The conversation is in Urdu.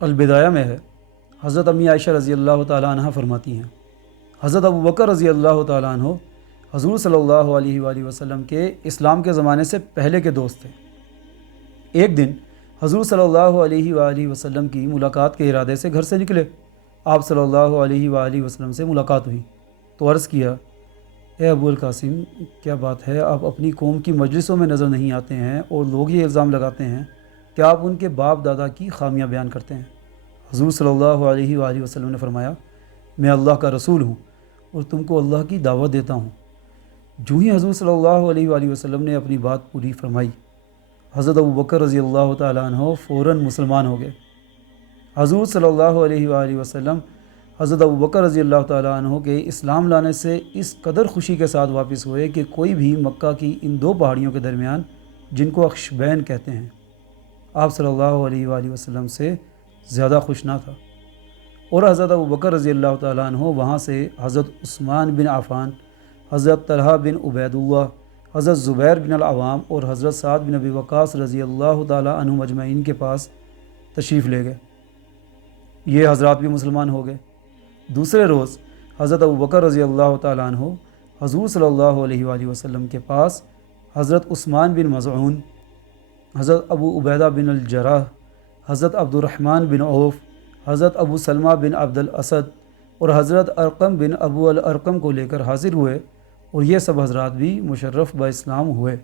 البدایہ میں ہے، حضرت امی عائشہ رضی اللہ تعالیٰ عنہ فرماتی ہیں، حضرت ابو بکر رضی اللہ تعالیٰ عنہ حضور صلی اللہ علیہ وآلہ وسلم کے اسلام کے زمانے سے پہلے کے دوست تھے۔ ایک دن حضور صلی اللہ علیہ وآلہ وسلم کی ملاقات کے ارادے سے گھر سے نکلے۔ آپ صلی اللہ علیہ وآلہ وسلم سے ملاقات ہوئی تو عرض کیا، اے ابو القاسم، کیا بات ہے، آپ اپنی قوم کی مجلسوں میں نظر نہیں آتے ہیں اور لوگ یہ الزام لگاتے ہیں کہ آپ ان کے باپ دادا کی خامیاں بیان کرتے ہیں۔ حضور صلی اللہ علیہ وآلہ وسلم نے فرمایا، میں اللہ کا رسول ہوں اور تم کو اللہ کی دعوت دیتا ہوں۔ جو ہی حضور صلی اللہ علیہ وآلہ وسلم نے اپنی بات پوری فرمائی، حضرت ابو بکر رضی اللہ تعالیٰ عنہ فوراً مسلمان ہو گئے۔ حضور صلی اللہ علیہ وآلہ وسلم حضرت ابو بکر رضی اللہ تعالیٰ عنہ کے اسلام لانے سے اس قدر خوشی کے ساتھ واپس ہوئے کہ کوئی بھی مکہ کی ان دو پہاڑیوں کے درمیان، جن کو اخشبین کہتے ہیں، آپ صلی اللہ علیہ وآلہ وسلم سے زیادہ خوش نہ تھا۔ اور حضرت ابو بکر رضی اللہ تعالیٰ عنہ وہاں سے حضرت عثمان بن عفان، حضرت طلحہ بن عبید اللہ، حضرت زبیر بن العوام اور حضرت سعد بن ابی وقاص رضی اللہ تعالیٰ عنہ مجمعین کے پاس تشریف لے گئے۔ یہ حضرات بھی مسلمان ہو گئے۔ دوسرے روز حضرت ابو بکر رضی اللہ تعالیٰ عنہ حضور صلی اللہ علیہ وآلہ وسلم کے پاس حضرت عثمان بن مظعون، حضرت ابو عبیدہ بن الجراح، حضرت عبد الرحمن بن عوف، حضرت ابو سلمہ بن عبد الاسد اور حضرت ارقم بن ابو الارقم کو لے کر حاضر ہوئے، اور یہ سب حضرات بھی مشرف با اسلام ہوئے۔